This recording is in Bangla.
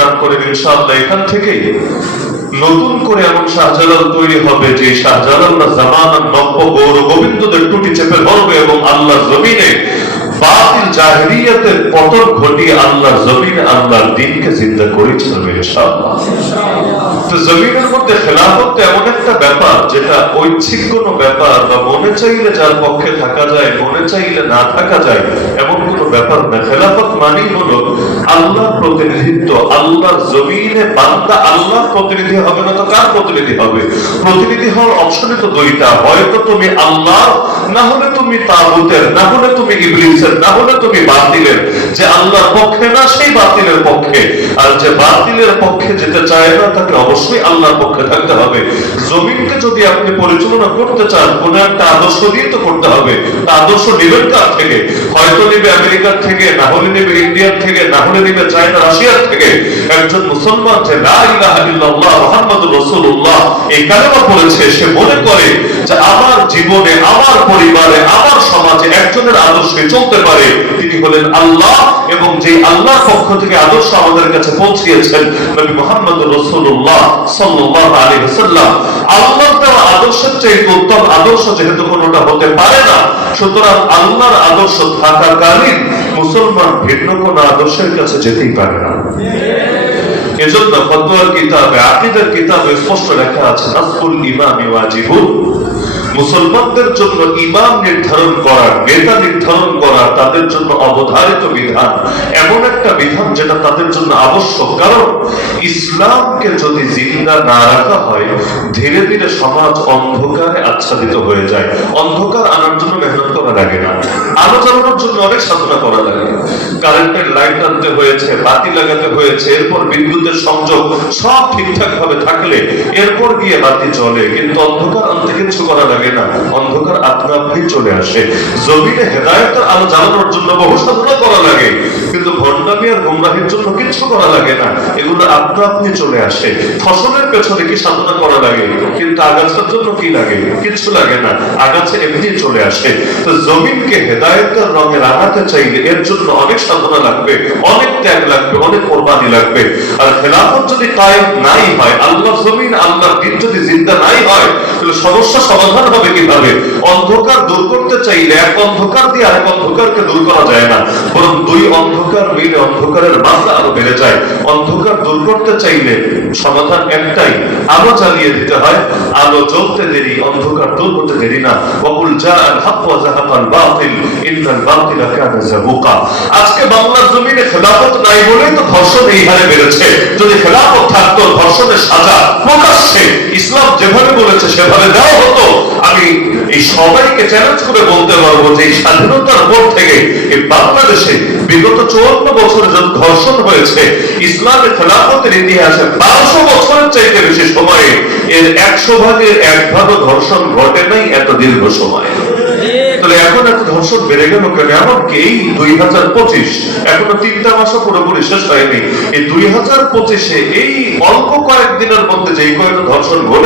দান করেন ইনশাআল্লাহ এখান থেকেই নতুন করে এমন শাহজালাল তৈরি হবে যে শাহজালালরা জামানার নব্য গৌর গোবিন্দদের টুটি চেপে ধরবে এবং আল্লাহর জমিনে বাতিল জাহেলিয়াতের পতন ঘটিয়ে আল্লাহর জমিনে আল্লাহর দ্বীনকে জিন্দা করে ছাড়বে ইনশাআল্লাহ। তো জমিনের মধ্যে খেলাফত এমন একটা ব্যাপার যেটা ঐচ্ছিক কোনো ব্যাপার বা মনে চাইলে যার পক্ষে থাকা যায় মনে চাইলে না থাকা যায় এমন কোনো ব্যাপার না। খেলাফত মানেই হলো আল্লাহর প্রতিনিধিত্ব। আল্লাহর জমিনে বান্দা আল্লাহর প্রতিনিধি হবে না তো কার প্রতিনিধি হবে? প্রতিনিধি হওয়ার অপশনে তো দুইটা, হয়তো তুমি আল্লাহ, না হলে তুমি তাগুতের, না হলে তুমি ইবলিসের, না হলে তুমি বাতিলের। যে আল্লাহর পক্ষে না সেই বাতিলের পক্ষে, আর যে বাতিলের পক্ষে যেতে চায় না তাকে অবশ্যই আল্লাহর পক্ষে থাকতে হবে। জমিনকে যদি আপনি পরিচালনা করতে চান কোন একটা আদর্শ দিয়ে তো করতে হবে। আদর্শ নেবেন কার থেকে? হয়তো নেবে আমেরিকার থেকে, না হলে নেবে ইন্ডিয়ার থেকে, না হলে নেবে চায়না রাশিয়ার থেকে। একজন মুসলমান যে লা ইলাহা ইল্লাল্লাহ মুহাম্মাদুর রাসূলুল্লাহ এই কালেমা পড়েছে, সে মনে করে যে আমার জীবনে, আমার পরিবারে, আমার সমাজে একজনের আদর্শে চলতে পারে, তিনি হলেন আল্লাহ। এবং যে আল্লাহর পক্ষ থেকে আদর্শ আমাদের কাছে পৌঁছিয়েছেন নবী মুহাম্মদুর রাসূলুল্লাহ সাল্লাল্লাহু আলাইহি ওয়াসাল্লাম, আল্লাহর দেওয়া আদর্শের চেয়ে উত্তম আদর্শ যেহেতু কোনোটা হতে পারে না, সুতরাং আল্লাহর আদর্শ থাকাকালীন মুসলমান ভিন্ন কোন আদর্শের কাছে যেতেই পারে না। এজন্য ফতোয়ার কিতাবে, আকীদার কিতাবে স্পষ্ট লেখা আছে নাসকুল ইমামি ওয়াজিবুন। মুসলমানদের জন্য ইমাম নির্ধারণ করা, নেতা নির্ধারণ করা তাদের জন্য অবধারিত বিধান, এমন একটা বিধান যেটা তাদের জন্য আবশ্যক। কারণ ইসলামকে যদি জিন্দা না রাখা হয় ধীরে ধীরে সমাজ অন্ধকারে আচ্ছাদিত হয়ে যায়। অন্ধকার আনার জন্য মেহনত করা লাগে না, আলো জ্বালানোর জন্য অনেক সাধনা করা লাগে। কারেন্টের লাইট আনতে হয়েছে, বাতি লাগাতে হয়েছে, এরপর বিদ্যুতের সংযোগ সব ঠিকঠাক ভাবে থাকলে এরপর গিয়ে বাতি জ্বলে। কিন্তু অন্ধকার আনতে কিছু করা লাগে না, অন্ধকার আপনা আপনি চলে আসে। জমিনে হেদায়েতের আলো জ্বালানোর জন্য বহু সাধনা করা লাগে, কিন্তু ভণ্ডামি আর গুমরাহির জন্য কিছু করা লাগে না, এগুলো আপনা আপনি চলে আসে। ফসলের পেছনে কি সাধনা করা লাগে, কিন্তু আগাছার জন্য কি লাগে? কিছু লাগে না, আগাছা এমনি চলে আসে। তো জমিনকে হেদায়েতের রঙে রাখাতে চাইলে এর জন্য অনেক সাধনা লাগবে, অনেক ত্যাগ লাগবে, অনেক কোরবানি লাগবে। আর খেলাফত যদি কায়েম নাই হয়, আল্লাহর জমিন, আল্লাহর দ্বীন যদি জিন্দা নাই হয়, তাহলে সমস্যা সমাধান হবে কিভাবে? অন্ধকার দূর করতে চাইলে এক অন্ধকার দিয়ে আরেক অন্ধকারকে দূর করা যায় না, বরং দুই অন্ধকার মিলে অন্ধকারের মাত্রা আরো বেড়ে যায়। অন্ধকার দূর করতে চাইলে সমাধান একটাই, আলো জ্বালিয়ে দিতে হয়। আলো জ্বলতে দেরি, অন্ধকার দূর হতে দেরি না। ওয়াকুল জাআল হক ওয়া যাহাকাল বাতিল ইন্নাল বাতিলা কানা যাহুকা। আজকে বাংলার জমিনে খেলাফত নাই বলেই তো ধর্ষণ এই হারে বেড়েছে। যদি খেলাফত থাকতো, ধর্ষণের সাজা প্রকাশ্যে ইসলাম যেভাবে বলেছে সেভাবে দেওয়া হতো, আমি এই সবাইকে চ্যালেঞ্জ করে বলতে পারবো যে এই স্বাধীনতার পর থেকে এই বাংলাদেশে বিগত 54 বছরে যত ধর্ষণ হয়েছে, ইসলামের খেলাফতের ইতিহাসে 1200 বছরের চাইতে বেশি সময়ে এর 100 ভাগের 1 ভাগও ধর্ষণ ঘটে নাই এত দীর্ঘ সময়। তাহলে এখন এত ধর্ষণ বেড়ে গেল কেন? এমনকি এই 2025 এখনো 3টা মাসও পুরোপুরি শেষ হয়নি, এই 2025-এ এই অল্প কয়েকদিনের মধ্যে যে কয়েকটা ধর্ষণ ঘটে